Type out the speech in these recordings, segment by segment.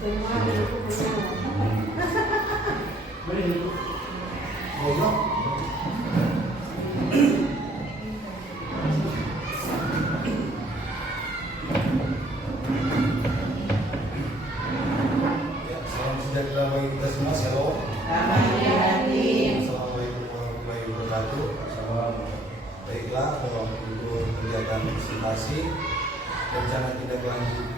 Semua itu punya. Salam sejahtera bagi kita semua. Shalom. Assalamualaikum warahmatullahi wabarakatuh. Baiklah, untuk kegiatan presentasi rencana tindak lanjut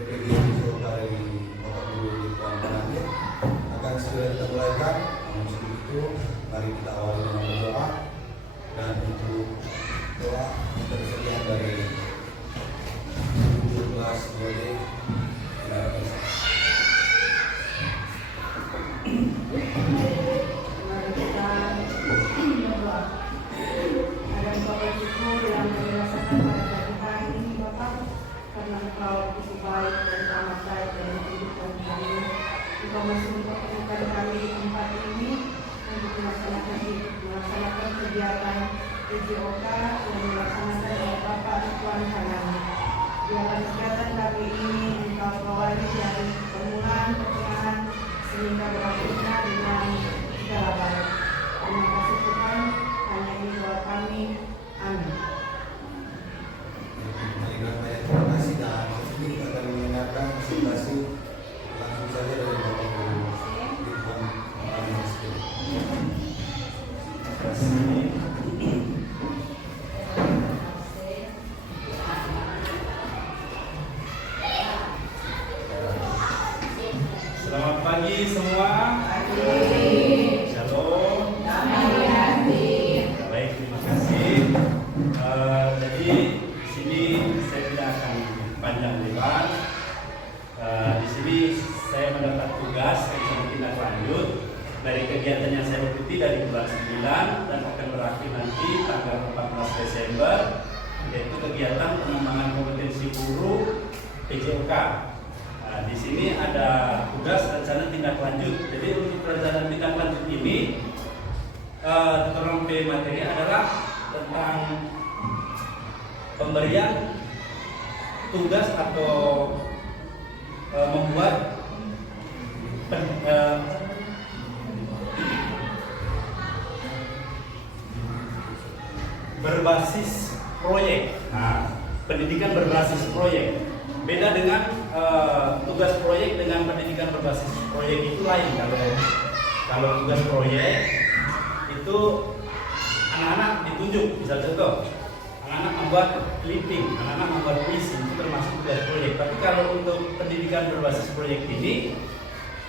PPG Hijau dari Bapak Guru Ridwan Manamir akan segera kita mulaikan. Namun sebelum itu, mari kita awali dengan berdoa. Dan untuk doa ketersediaan dari guru kelas 2D. Mari kita berdoa. Ada Bapak syukur yang dirasakan pada pagi hari ini Bapak, karena Engkau begitu baik dan amat baik dalam kehidupan kami. Engkau masih mempertemukan kami di tempat ini untuk melaksanakan kegiatan PJOK yang dilaksanakan oleh Bapak Ridwan Hanani. Biarlah kegiatan kami ini Engkau kawali dari permulaan, pertengahan, sehingga berakhirnya dengan segala baik. Terima kasih Tuhan, hanya ini doa kami. Amin. Terima kasih dan ini kita akan mendengarkan presentasi langsung saja dari Bapak Guru Ridwan Manamir. Terima kasih. Selamat pagi semua. Shalom. Baik, terima kasih. Jadi di sini saya tidak akan panjang lebar. Di sini saya mendapat tugas rencana tindak lanjut dari kegiatan yang saya ikuti dari bulan 9 dan akan berakhir nanti tanggal 14 Desember, yaitu kegiatan pengembangan kompetensi guru PJOK. Di sini ada tugas rencana tindak lanjut. Jadi untuk rencana tindak lanjut ini terang materi adalah tentang pemberian tugas atau membuat berbasis proyek. Pendidikan berbasis proyek. Beda dengan tugas proyek dengan pendidikan berbasis proyek itu lain. Kalau tugas proyek itu anak-anak ditunjuk, misal contoh, anak-anak membuat clipping, anak-anak membuat puisi, itu termasuk tugas proyek. Tapi kalau untuk pendidikan berbasis proyek ini,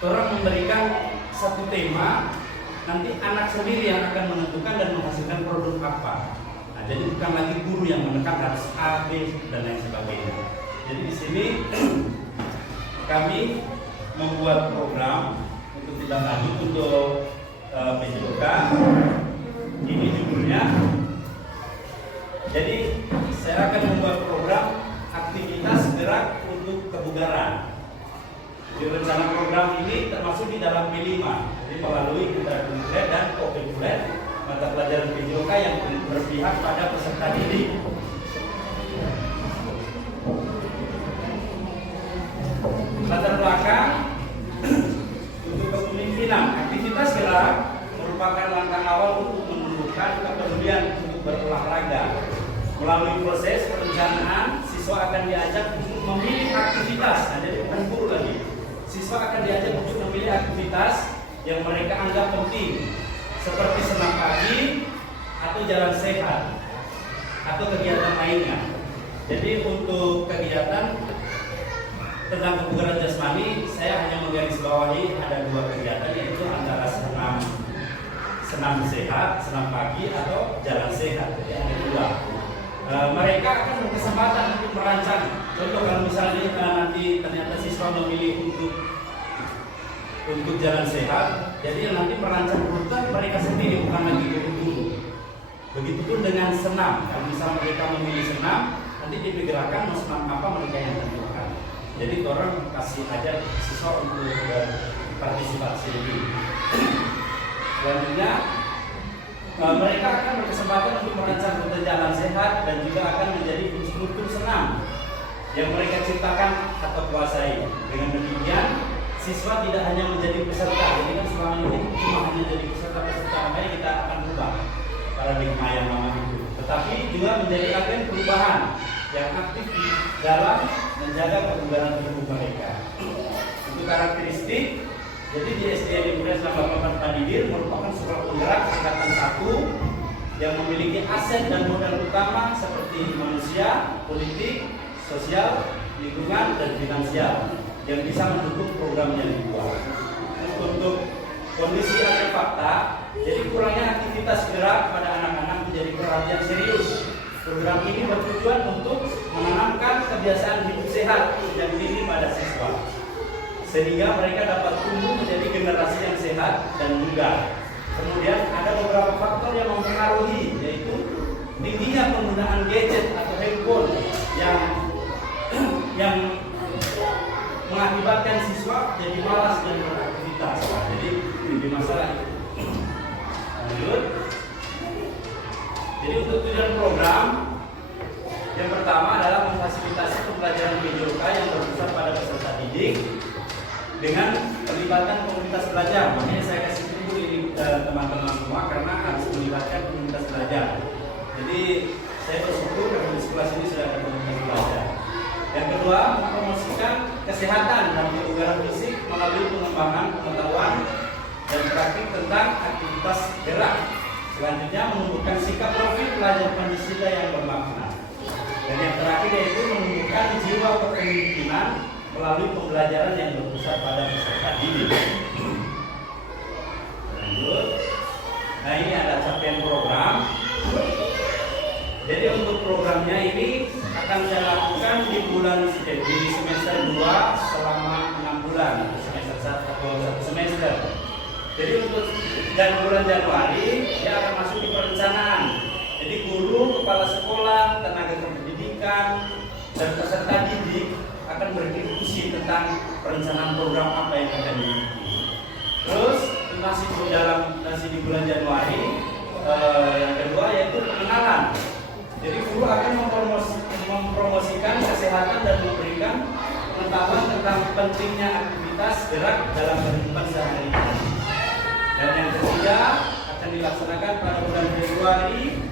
orang memberikan satu tema, nanti anak sendiri yang akan menentukan dan menghasilkan produk apa. Nah, jadi bukan lagi guru yang menekan harus A, B, dan lain sebagainya. Jadi di sini kami membuat program untuk tindak lanjut untuk PJOK. Ini judulnya. Jadi saya akan membuat program aktivitas gerak untuk kebugaran. Jadi rencana program ini termasuk di dalam P5. Jadi melalui intrakurikuler dan kopikuler mata pelajaran PJOK yang berpihak pada peserta didik. Latar belakang untuk kepemimpinan, aktivitas gerak merupakan langkah awal untuk menunjukkan kepedulian untuk berolahraga. Melalui proses perencanaan, siswa akan diajak untuk memilih aktivitas. Nah, jadi bukan guru lagi. Siswa akan diajak untuk memilih aktivitas yang mereka anggap penting, seperti senam pagi atau jalan sehat atau kegiatan lainnya. Jadi untuk kegiatan tentang kebugaran jasmani, saya hanya menggarisbawahi ada dua kegiatan, yaitu antara senam sehat, senam pagi atau jalan sehat. Jadi ada dua. Mereka akan berkesempatan untuk merancang. Contoh kalau misalnya nanti ternyata siswa memilih untuk jalan sehat, jadi nanti merancang rute mereka sendiri, bukan lagi guru. Begitupun dengan senam. Kalau misalnya mereka memilih senam, nanti dipergerakan mau senam apa mereka yang tentukan. Jadi orang kasih aja siswa untuk berpartisipasi lebih. Selanjutnya mereka akan berkesempatan untuk merancang rute jalan sehat dan juga akan menjadi instruktur senam yang mereka ciptakan atau kuasai. Dengan demikian siswa tidak hanya menjadi peserta. Jadi kan selama ini cuma hanya jadi peserta-peserta, makanya kita akan ubah paradigma yang lama itu. Tetapi juga menjadi agen perubahan yang aktif di dalam menjaga kebugaran tubuh mereka. Itu karakteristik. Jadi di SDN Negeri 1988 Padidir merupakan sekolah penggerak tingkatan 1 yang memiliki aset dan modal utama seperti manusia, politik, sosial, lingkungan, dan finansial yang bisa mendukung program yang dibuat. Untuk kondisi akhir fakta, jadi kurangnya aktivitas gerak pada anak-anak menjadi perhatian serius. Program ini bertujuan untuk menanamkan kebiasaan hidup sehat yang dini pada siswa, sehingga mereka dapat tumbuh menjadi generasi yang sehat dan bugar. Kemudian ada beberapa faktor yang mempengaruhi, yaitu tingginya penggunaan gadget atau handphone yang mengakibatkan siswa jadi malas dan beraktivitas. Jadi lebih masalah itu. Lanjut. Jadi untuk tujuan program yang pertama adalah memfasilitasi pembelajaran PJOK yang berpusat pada peserta didik dengan pelibatan komunitas belajar. Makanya saya kasih tunggu ini teman-teman semua karena harus melibatkan komunitas belajar. Jadi saya bersyukur karena di sekolah sini sudah ada komunitas belajar. Yang kedua, mempromosikan kesehatan dan kebugaran fisik melalui pengembangan pengetahuan dan praktik tentang aktivitas gerak. Selanjutnya, menumbuhkan sikap profil pelajar Pancasila yang bermakna. Dan yang terakhir yaitu menumbuhkan jiwa kepemimpinan melalui pembelajaran yang berpusat pada peserta didik. Lanjut. Nah, ini ada capaian program. Jadi untuk programnya ini akan saya lakukan di semester 2 selama 6 bulan, semester 1 atau 1 semester. Jadi untuk bulan Januari dia akan masuk di perencanaan. Jadi guru, kepala sekolah, tenaga kependidikan, dan peserta didik akan berdiskusi tentang perencanaan program apa yang akan diikuti. Terus masih di bulan Januari yang kedua yaitu pengenalan. Jadi guru akan mempromosikan kesehatan dan memberikan pengetahuan tentang pentingnya aktivitas gerak dalam kehidupan sehari-hari. Dan yang ketiga akan dilaksanakan pada bulan Februari,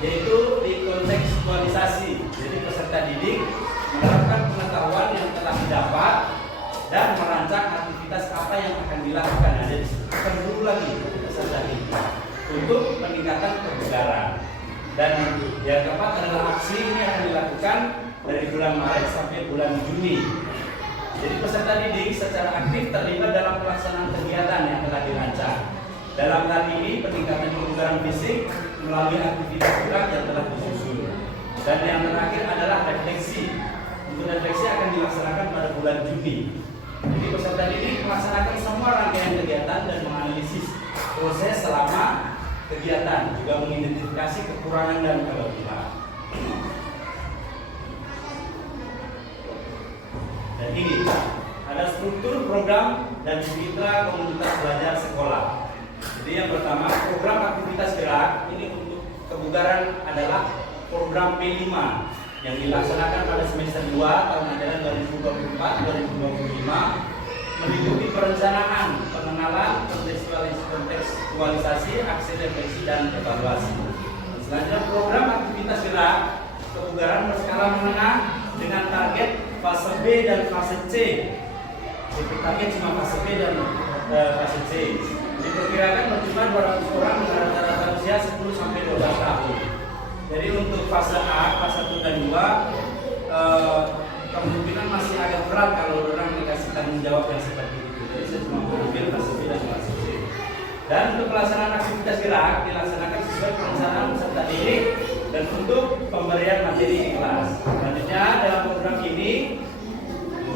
yaitu di kontekstualisasi. Jadi peserta didik menerapkan pengetahuan yang telah didapat dan merancang aktivitas apa yang akan dilakukan. Jadi akan dulu lagi peserta didik untuk peningkatan kebugaran. Dan yang keempat adalah aksi ini akan dilakukan dari bulan Maret sampai bulan Juni. Jadi peserta didik secara aktif terlibat dalam pelaksanaan kegiatan yang telah dirancang. Dalam hal ini peningkatan kebugaran fisik melalui aktivitas gerak yang telah disusun. Dan yang terakhir adalah refleksi. Untuk refleksi akan dilaksanakan pada bulan Juni. Jadi peserta didik melaksanakan semua rangkaian kegiatan dan menganalisis proses selama kegiatan, juga mengidentifikasi kekurangan dan kelebihan. Dan ini ada struktur program dan mitra komunitas belajar sekolah. Jadi yang pertama, program aktivitas gerak ini untuk kebugaran adalah program P5 yang dilaksanakan pada semester 2 tahun ajaran 2024-2025, meliputi perencanaan, pengenalan, kontekstualisasi, aksi refleksi, dan evaluasi. Selanjutnya program aktivitas gerak kebugaran berskala menengah dengan target fase B dan fase C. Jadi target cuma fase B dan fase C. Diperkirakan berjumlah 200 orang dengan rata-rata usia 10 sampai 12 tahun. Jadi untuk fase A, fase 1 dan 2 kemungkinan masih agak berat kalau orang dikasih tanggung jawab yang seperti itu. Jadi saya cuma mengambil fase B dan fase C. Dan untuk pelaksanaan aktivitas gerak dilaksanakan sesuai perencanaan peserta didik dan untuk pemberian materi di kelas. Selanjutnya dalam program ini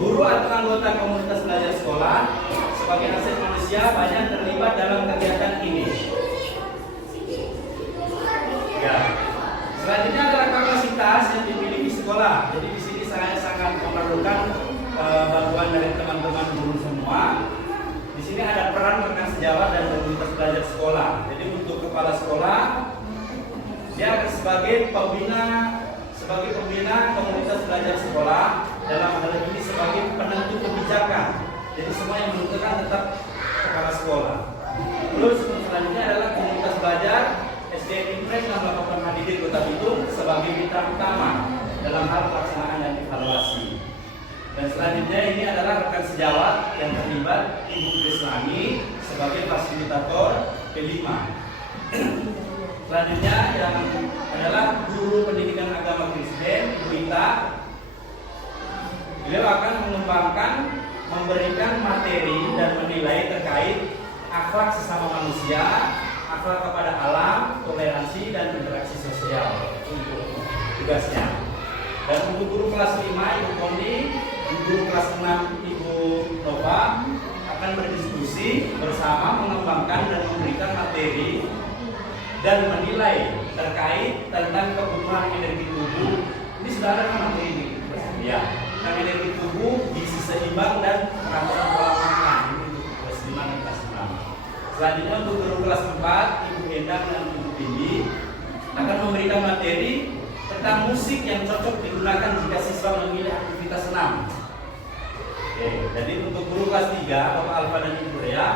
guru atau anggota komunitas belajar sekolah sebagai aset manusia banyak terlibat dalam kegiatan ini. Ya. Selanjutnya adalah kapasitas yang dimiliki sekolah. Jadi di sini saya sangat memerlukan bantuan dari teman-teman guru semua. Di sini ada peran rekan sejawat dan komunitas belajar sekolah. Jadi untuk kepala sekolah dia sebagai pembina komunitas belajar sekolah, dalam hal ini sebagai penentu kebijakan. Jadi Selanjutnya ini adalah rekan sejawat yang terlibat Ibu Krislani sebagai fasilitator P5. Selanjutnya yang adalah guru pendidikan agama Kristen, Bu Ita. Beliau akan mengembangkan, memberikan materi dan menilai terkait akhlak sesama manusia, akhlak kepada alam, toleransi dan interaksi sosial untuk tugasnya. Dan untuk guru kelas 5 Ibu Koni, guru kelas 6 Ibu Nova akan berdiskusi bersama mengembangkan dan memberikan materi dan menilai terkait tentang kebutuhan energi tubuh. Ini sudah ada materi ini, ya. Tentang energi tubuh, gizi seimbang dan peraturan pola makan. Ini untuk kelas 5 dan kelas 6. Selanjutnya untuk guru kelas 4 Ibu Endang dan Ibu Tindi akan memberikan materi tentang musik yang cocok digunakan jika siswa memilih aktivitas senam. Oke, jadi untuk guru kelas 3 Bapak Alfa dan Ibu Rea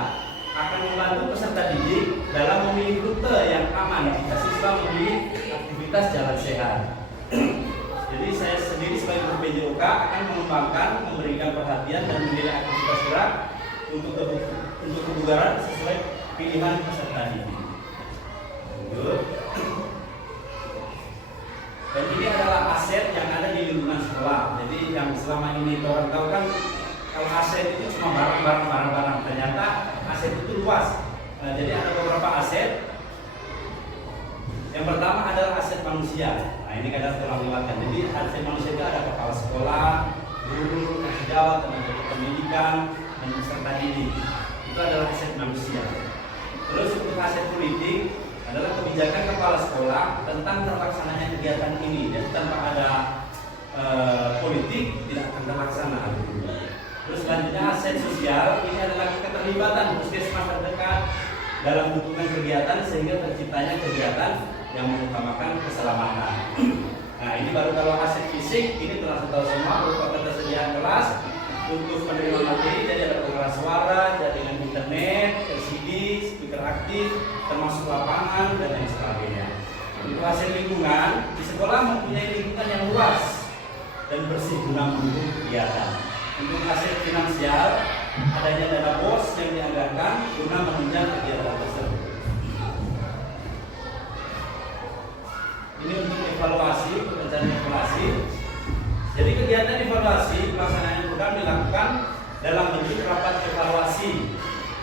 akan membantu peserta didik dalam memilih rute yang aman jika siswa memilih aktivitas jalan sehat. Jadi saya sendiri sebagai guru PJOK akan mengembangkan, memberikan perhatian dan menilai aktivitas gerak untuk kebugaran sesuai pilihan peserta didik. Dan ini adalah aset yang ada di lingkungan sekolah. Jadi yang selama ini orang tahu kan kalau aset itu cuma barang-barang, ternyata aset itu luas. Nah, jadi ada beberapa aset. Yang pertama adalah aset manusia. Nah, ini kadang kurang lewatkan. Jadi aset manusia itu ada kepala sekolah, guru, sejawat, tenaga pendidikan, dan peserta didik. Itu adalah aset manusia. Terus untuk aset politik adalah kebijakan kepala sekolah tentang terlaksananya kegiatan ini. Jadi tanpa ada politik tidak akan terlaksana. Terus selanjutnya aset sosial ini adalah keterlibatan puskesmas terdekat dalam dukungan kegiatan sehingga terciptanya kegiatan yang mengutamakan keselamatan. Nah ini baru kalau aset fisik ini telah tahu semua berupa ketersediaan kelas untuk penerima materi. Jadi ada pengeras suara, jaringan internet, LCD, speaker aktif, termasuk lapangan dan lain sebagainya. Untuk aset lingkungan, di sekolah mempunyai lingkungan yang luas dan bersih guna mendukung kegiatan. Untuk aset finansial, adanya dana BOS yang dianggarkan guna menunjang kegiatan tersebut. Ini untuk evaluasi, perencanaan evaluasi. Jadi kegiatan evaluasi pelaksanaan program dilakukan dalam bentuk rapat evaluasi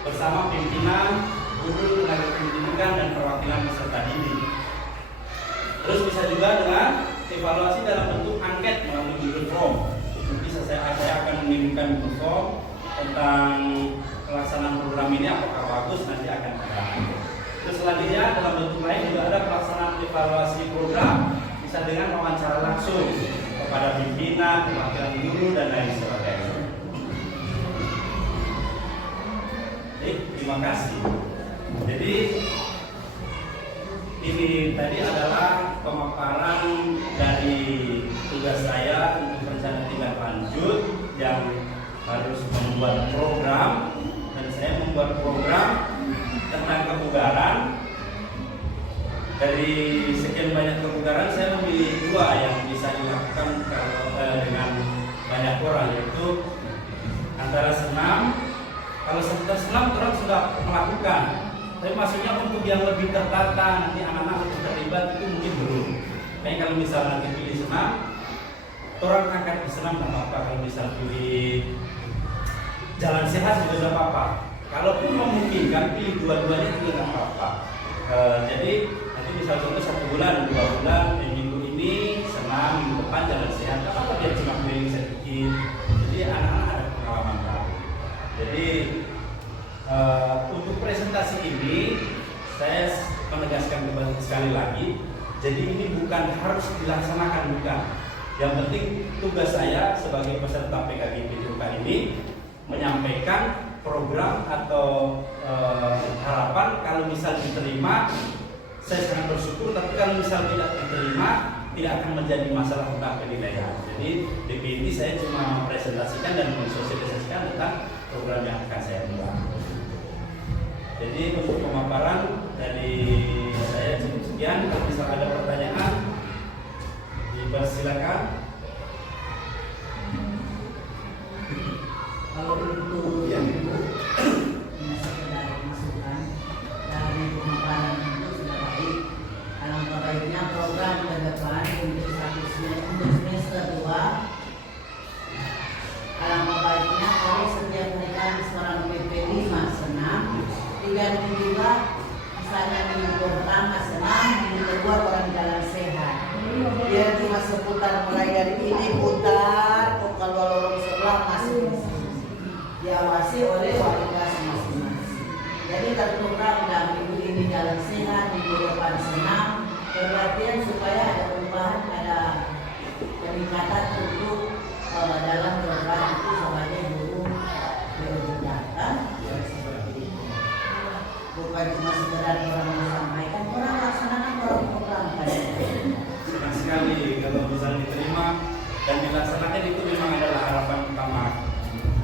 bersama pimpinan, guru, tenaga pendidikan dan perwakilan peserta didik. Terus bisa juga dengan evaluasi dalam bentuk angket melalui Google Form. Bisa saya akan mengirimkan Google Form tentang pelaksanaan program ini apakah bagus, nanti akan ada. Terus selanjutnya dalam bentuk lain juga ada pelaksanaan evaluasi program bisa dengan wawancara langsung kepada pimpinan, perwakilan guru dan lain sebagainya. Terima kasih. Jadi ini tadi adalah pemaparan dari tugas saya untuk rencana tindak lanjut yang harus membuat program, dan saya membuat program tentang kebugaran. Dari sekian banyak kebugaran saya memilih 2 yang bisa dilakukan dengan banyak orang, yaitu antara senam. Kalau sekitar senam orang sudah melakukan, tapi maksudnya untuk yang lebih tertata nanti anak-anak untuk terlibat itu mungkin belum. Tapi kalau misalnya nanti pilih senam, orang angkat di senam tidak apa-apa. Kalau misalnya pilih jalan sehat juga tidak apa-apa. Kalaupun memungkinkan pilih dua-duanya juga tidak apa-apa. Jadi nanti misal contoh 1 bulan, 2 bulan, minggu ini senam, minggu depan jalan sehat. Tidak apa-apa dia cuma pilih sedikit. Jadi anak-anak ada pengalaman baru. Jadi untuk presentasi ini saya menegaskan kembali sekali lagi. Jadi ini bukan harus dilaksanakan, bukan. Yang penting tugas saya sebagai peserta PKG PJOK ini menyampaikan program atau harapan. Kalau misal diterima, saya sangat bersyukur. Tapi kalau misal tidak diterima, tidak akan menjadi masalah tentang penilaian. Jadi DPD saya cuma mempresentasikan dan mensosialisasikan tentang program yang akan saya buat. Jadi untuk pemaparan dari saya cukup sekian. Kalau misal ada pertanyaan, dipersilakan. diganti juga, misalnya minggu pertama senam, minggu kedua orang jalan sehat. Dia cuma seputar mulai dari ini putar, kalau lorong sebelah masih diawasi oleh wali kelas masing-masing. Jadi terprogram dalam minggu ini jalan sehat, minggu depan senam, perhatian supaya ada perubahan, ada peningkatan untuk dalam program itu sebagai guru berjenjang. Bukan cuma sekedar orang menyampaikan, orang laksanakan orang program kan. Senang sekali kalau bisa diterima dan dilaksanakan, itu memang adalah harapan utama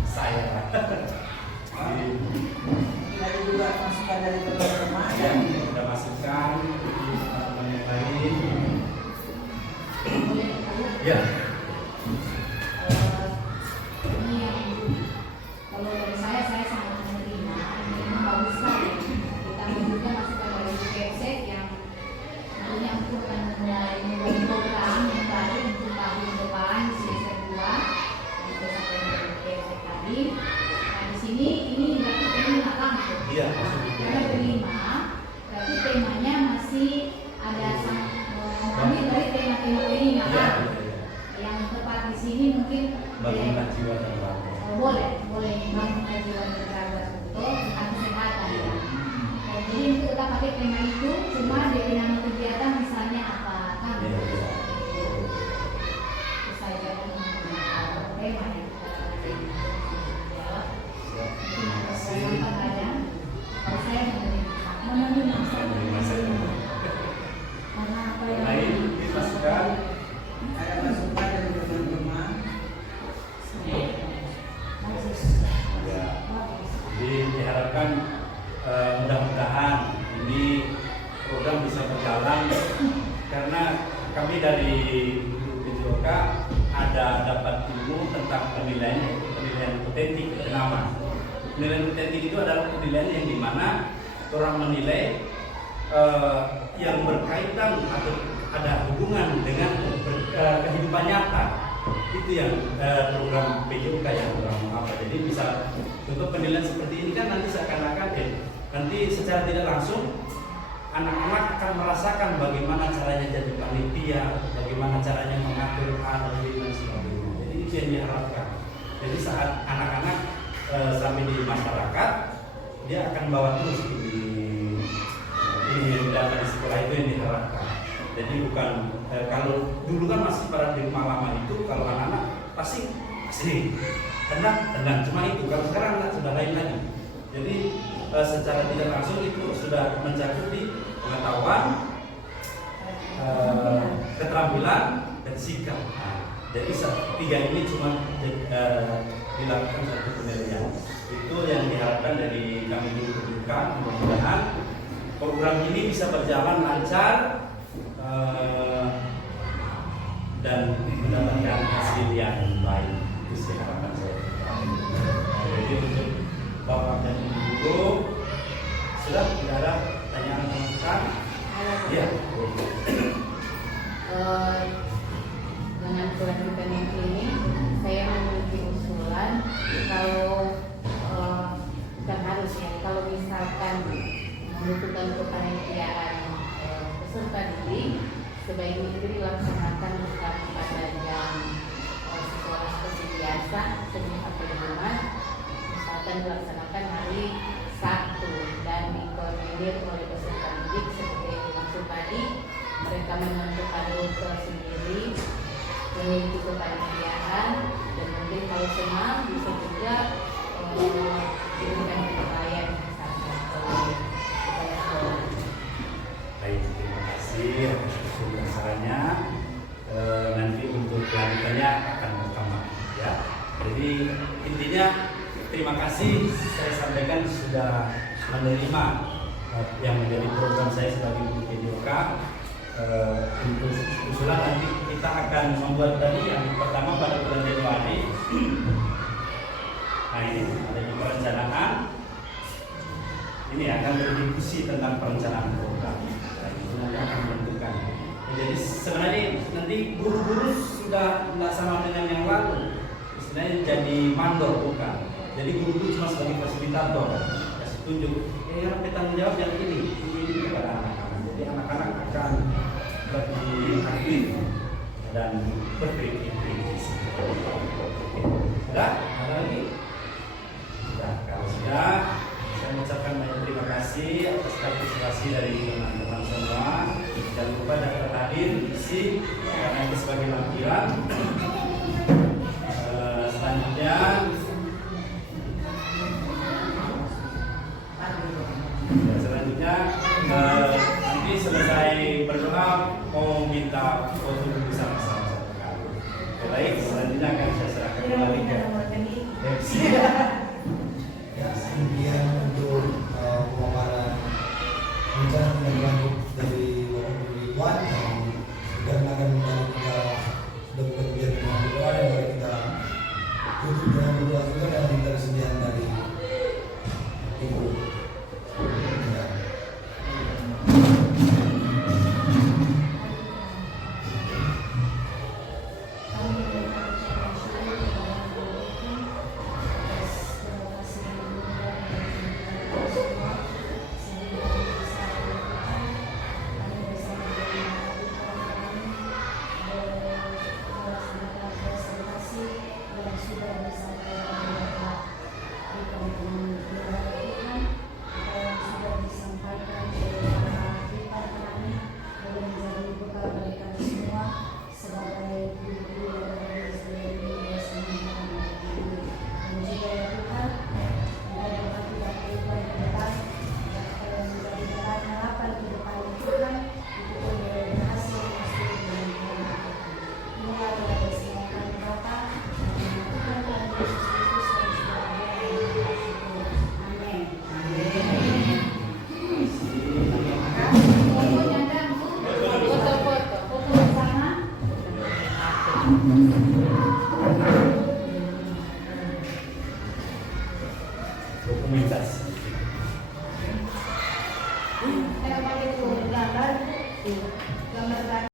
saya. Ada juga masukan dari teman-teman. Ya, ada masukan teman-teman yang lain. Ya. Ini yang kalau dari saya sangat menerima. Ini memang bagus sekali. Kita juga masukan dari UPC yang tentunya untuk memulai program yang baru untuk tahun depan semester 2 yang kita sampaikan dari UPC tadi. Nah, di sini ini berarti terima langsung. Iya. Karena terima, berarti temanya masih ada mengambil dari tema-tema terima Iya. kan? Yang tepat di sini mungkin Bangunlah jiwa dan raga. boleh bangunlah jiwa dan raga untuk tentang kesehatan ya. Dan jadi untuk kita pakai tema itu cuma dari nama kegiatan misalnya apa kan? Iya. Itu saja kan menggunakan tema yang kita pakai. Terima kasih. Kalau saya menerima karena apa yang Lain dimasukkan. Ada masukan dari teman-teman. bagus. Ya. Jadi diharapkan mudah-mudahan ini program bisa berjalan, karena kami dari PJOK ada dapat ilmu tentang penilaian, yaitu penilaian otentik nama. Penilaian otentik itu adalah penilaian yang dimana orang menilai yang berkaitan atau ada hubungan dengan kehidupan nyata. Itu yang program PJOK yang apa. Jadi bisa untuk penilaian seperti ini kan nanti seakan-akan nanti secara tidak langsung anak-anak akan merasakan bagaimana caranya jadi panitia, bagaimana caranya mengatur hal dan sebagainya. Jadi itu yang diharapkan. Jadi saat anak-anak sampai di masyarakat, dia akan bawa terus ini data di sekolah, itu yang diharapkan. Jadi bukan kalau dulu kan masih paradigma lama itu, kalau anak-anak pasti tenang, cuma itu. Kalau sekarang anak sudah lain lagi. Jadi secara tidak langsung itu sudah mencakup di pengetahuan, keterampilan, dan sikap. Jadi tiga ini cuma dilakukan satu penilaian. Itu yang diharapkan dari kami guru pendidikan. Mudah-mudahan program ini bisa berjalan lancar dan mendapatkan hasil yang baik. Itu sih harapan saya. Jadi untuk Bapak dan Ibu guru, sudah tidak ada pertanyaan teman-teman? Ya. Dengan kelanjutan yang ini, saya memiliki usulan kalau bukan harus ya, kalau misalkan membutuhkan kepanitiaan peserta didik, sebaiknya itu dilaksanakan bukan pada jam sekolah seperti biasa, Senin sampai Jumat, misalkan dilaksanakan hari Sabtu dan dikoordinir oleh peserta didik seperti yang dimaksud tadi. Mereka menentukan rute sendiri, mengikuti kepanitiaan, dan mungkin kalau senang bisa juga diberikan penilaian misalnya oleh kepala sekolah. Baik, terima kasih atas usul dan sarannya. Nanti untuk kelanjutannya akan berkembang ya. Jadi intinya terima kasih, saya sampaikan sudah menerima yang menjadi program saya sebagai guru PJOK. Untuk usulan nanti kita akan membuat tadi yang pertama pada bulan Januari. Nah ini ada juga perencanaan. Ini akan berdiskusi tentang perencanaan program. Dan itu nanti akan menentukan. Jadi sebenarnya nanti guru-guru sudah tidak sama dengan yang lalu. Istilahnya jadi mandor bukan. Jadi guru-guru cuma sebagai fasilitator, kasih tunjuk. pengen tanggung jawab yang ini kepada anak-anak. Jadi anak-anak akan lebih aktif dan berpikir kritis. Sudah? Ada lagi? Sudah. Kalau sudah, saya mengucapkan banyak terima kasih atas partisipasi dari teman-teman semua. Jangan lupa daftar hadir isi karena itu sebagai lampiran. Selanjutnya nanti selesai berdoa mau minta foto bersama-sama satu kali. Baik, selanjutnya akan saya serahkan kembali ke MC. Ya, kemudian untuk pemaparan rencana tindak lanjut dari Bapak Ridwan yang dikarenakan kita sudah bekerja dengan berdoa dan mari kita tutup dengan berdoa juga dan minta kesediaan dari Ibu. Ya. Foto bersama.